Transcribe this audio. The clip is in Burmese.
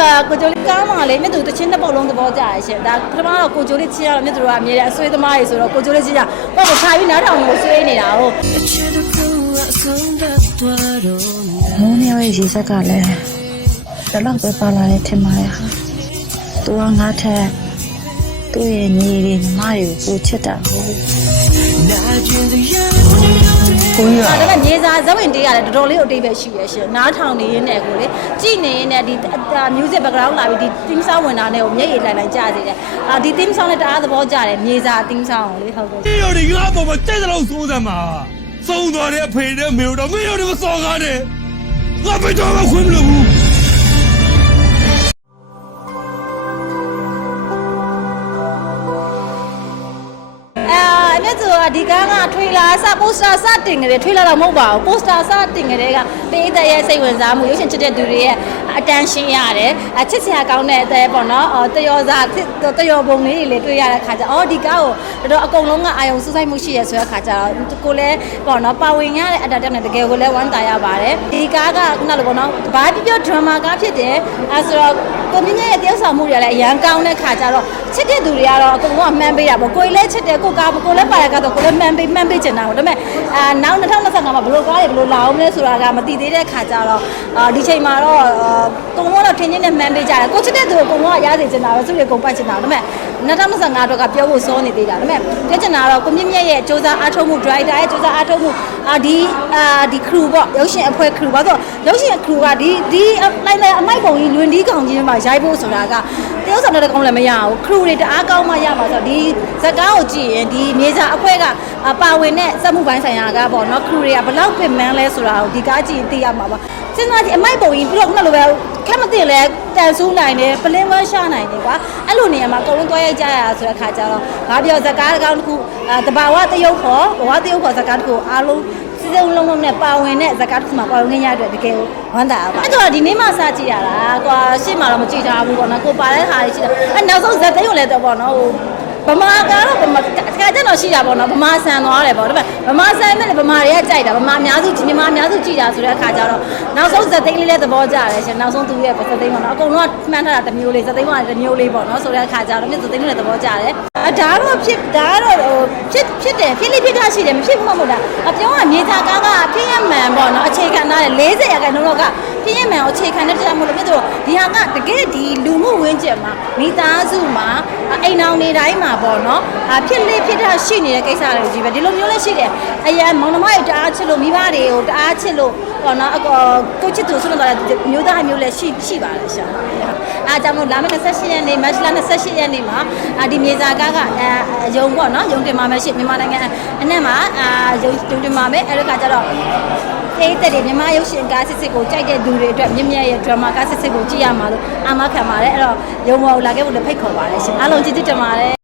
ဒါကိုဂျိုလေးကောင်းပါလေမြတ်သူတချင်းတစ်ပုတ်လုံးသဘောကျရရှင်ဒါပထမတော့ကိုဂျိုလေးချင်းရတော့မြတ်သူတို့ကအမြဲတမ်းအဆွေးသမားကြီးဆိုတော့ကိုဂျိုလေးချင်းရပေါ့ကိုခြာပြီးနားထောင်လို့ဆွေးနေတာဟုတ်မိုးမြောက်ရဲ့ရေစက်ကလည်းဒီလောက်ပဲပါလာတဲ့ထင်ပါရဲ့ဟာသူကငါထက်သူ့ရဲ့ညီတွေညီမတွေကိုကိုချစ်တာဟုတ်ကိုကြီးကဒါပေမဲ့မြေစာဇ ဝင်တေးရတယ်တော်တော်လေးအတိတ်ပဲရှိရရှင်နားထောင်နေရင်းနဲ့ကိုလေကြည်နေရင်းနဲ့ဒီ music background လာပြီးဒီ theme song ဝင်တာနဲ့ကိုမျက်ရည်လိုက်လိုက်ကြားစေတယ်အာဒီ theme song နဲ့တအားသဘောကျတယ်မြေစာ theme song ကိုလေဟုတ်ကဲ့မင်းတို့တွေငါ့ပေါ်မှာတဲ့တဲ့လို့သုံးစမ်းမှာသုံးသွားတဲ့အဖေနဲ့မေတို့မင်းတို့တွေမစော်ကားနဲ့ငါဘယ်တော့မှခွင့်မလို့ဘူး အာအမြတ်သူကဒီကားကထွေလာစပိုစတာစတင်ကြတယ်ထွေလာတော့မဟုတ်ပါဘူးပိုစတာစတင်ကြတဲ့ကပေးတဲ့ရဲ့စိတ်ဝင်စားမှုရုပ်ရှင်ချစ်တဲ့သူတွေရဲ့ attention ရတယ်အချစ်စရာကောင်းတဲ့အသေးပေါ့နော်အော်တယောစာတယောပုံလေးတွေလည်းတွေ့ရတဲ့ခါကျအော်ဒီကားကိုတော်တော်အကုန်လုံးကအာယုံစူးစိုက်မှုရှိရဆိုတဲ့ခါကျတော့ကိုလည်းပေါ့နော်ပါဝင်ရတဲ့အတားတက်နဲ့တကယ်ကိုလည်းဝမ်းသာရပါတယ်ဒီကားကခုနလိုပေါ့နော်ဘာပြပြ drama ကားဖြစ်တယ်အဲဆိုတော့ကိုမြင့်ရဲ့တယောက်ဆောင်မှုတွေလည်းအရန်ကောင်းတဲ့ခါကျတော့ချစ်တဲ့သူတွေကတော့အကုန်လုံးကမှန်းပေးတာပေါ့ကိုယ်လည်းချစ်တယ်ကိုကားကိုလည်းပါရကတော့ကိုလည်းမှန်းပေးမှန်းပေးချင်တာပေါ့ဒါပေမဲ့အာနောက်2025မှာဘယ်လိုကားတွေဘယ်လိုလာအောင်လဲဆိုတာကမသိသေးတဲ့ခါကျတော့အာဒီချိန်မှာတော့အကုန်လုံးတော့ထ င်းချင်းနဲ့မှန်းပေးကြတယ်ကိုချစ်တဲ့သူကိုအကုန်လုံးကရစေချင်တာပဲသူတွေအကုန်ပတ်ချင်တာဒါပေမဲ့2025အတွက်ကပြောဖို့စောနေသေးတာဒါပေမဲ့ပြောချင်တာကတော့ကိုမြင့်မြတ်ရဲ့စူးစမ်းအားထုတ်မှု driver ရဲ့စူးစမ်းအားထုတ်မှုအာဒီအာဒီ crew ပေါ့ရုပ်ရှင်အဖွဲ့ crew ပါဆိုရုပ်ရှင် crew ကဒီဒီလိုက်လိုက်အမိုက်ပုံကြီးလွင်ဒီကောင်ကြီးမှာရိုက်ဖို့ဆိုတာကတယောက်ဆောင်တဲ့ကောင်လည်းမရဘူး crew တွေတအားကောင်းမှရမှာဆိုတော့ဒီဇက်ကားကိုကြည့်ရင်ဒီမြေစာအဖွဲ့ကပါဝင်တဲ့စက်မှုပိုင်းဆိုင်ရာကပေါ့နော် crew တွေကဘယ်လောက်ပြင်မှန်းလဲဆိုတာကိုဒီကားကြည့်သိရမှာပါစဉ်းစားကြည့်အမိုက်ပုံကြီးပြီးတော့ခုနလိုပဲ ခက်မသိလဲတန်ဆူးနိုင်တယ်ပလင်းဝဲရှာနိုင်တယ်ကွာအဲ့လိုနေရာမှာအကုန်လုံးတွဲရိုက်ကြရဆိုတဲ့ခါကျတော့ငါပြောဇက်ကားကောင်းတစ်ခုတဘာဝတရုပ်ခေါ်ဘဝတရုပ်ခေါ်ဇက်ကားတစ်ခုအားလုံးစစုံလုံးလုံးနဲ့ပါဝင်တဲ့ဇက်ကားတစ်ခုမှာပါဝင်ခဲ့ရတဲ့တကယ်ဝမ်းသာပါအဲ့တော့ဒီနေ့မှစကြည့်ရတာကွာရှေ့မှာတော့မကြည့်ထားဘူးပေါ့နော်ကိုပါတဲ့ဟာတွေရှိတယ်အဲ့နောက်ဆုံးဇက်သိန်းကိုလည်းတော့ပေါ့နော်ဟိုဗမာကတော့ဗမာတခါကျတော့ ရှိတာပေါ့နော်ဗမာဆန်သွားတယ်ပေါ့ဒါပေမဲ့ဗမာဆန်မဲ့လည်းဗမာတွေကကြိုက်တာဗမာအများစုမြန်မာအများစုကြည့်တာဆိုတဲ့အခါကျတော့နောက်ဆုံးဇက်သိန်းလေးလည်းသဘောကျတယ်ရှင်နောက်ဆုံးသူရဲ့ဇက်သိန်းပေါ့နော်အကုန်လုံးကမှန်းထားတာတစ်မျိုးလေးဇက်သိန်းကလည်းတစ်မျိုးလေးပေါ့နော်ဆိုတဲ့အခါကျတော့မြစ်ဇက်သိန်းလည်းသဘောကျတယ်အဒါတော့ဖြစ်ဒါကတော့ဟိုဖြစ်ဖြစ်တယ်ဖြစ်လိဖြစ်တာရှိတယ်မဖြစ်ဘူးမဟုတ်တာအပြောကမြေသားကားကဖြစ်ရမှန်ပေါ့နော်အခြေခံထားတယ်40ရာခိုင်နှုန်းတော့က ဖြစ်ရမှန်ကိုအခြေခံတဲ့တရားမလို့မြစ်တို့ဒီဟာကတကယ်ဒီလူမှုဝန်းကျင်မှာမိသားစုမှာအိမ်အောင်နေတိုင်းမှာပေါ့နော်အဖြစ်လိဖြစ်တာရှိနေတဲ့ကိစ္စတွေကြီးပဲဒီလိုမျိုးလည်းရှိတယ်အရန်မောင်နှမတွေတအားချစ်လို့မိဘတွေကိုတအားချစ်လို့ပေါ့နော်အကောကိုချစ်သူဆွလို့တော့မျိုးသားမျိုးလည်းရှိရှိပါတယ်ရှာအားကြောင့်မို့လာမယ့်28ရက်နေ့မတ်လ28ရက်နေ့မှာအာဒီမြေစာကားကအဲယုံပေါ့နော်ယုံတင်ပါမယ်ရှိမြန်မာနိုင်ငံအနှံ့မှာအာယုံယုံတင်ပါမယ်အဲ့ဒါကကြတော့ အေးတဲ့ဒီမြန်မာရုပ်ရှင်ကားစစ်စစ်ကိုကြိုက်တဲ့သူတွေအတွက်မြင့်မြတ်ရဲ့ drama ကားစစ်စစ်ကိုကြည့်ရမှာလို့အာမခံပါတယ်အဲ့တော့ရုံမော်လာခဲ့ဖို့လည်းဖိတ်ခေါ်ပါတယ်ရှင်အားလုံးကျေးဇူးတင်ပါတယ်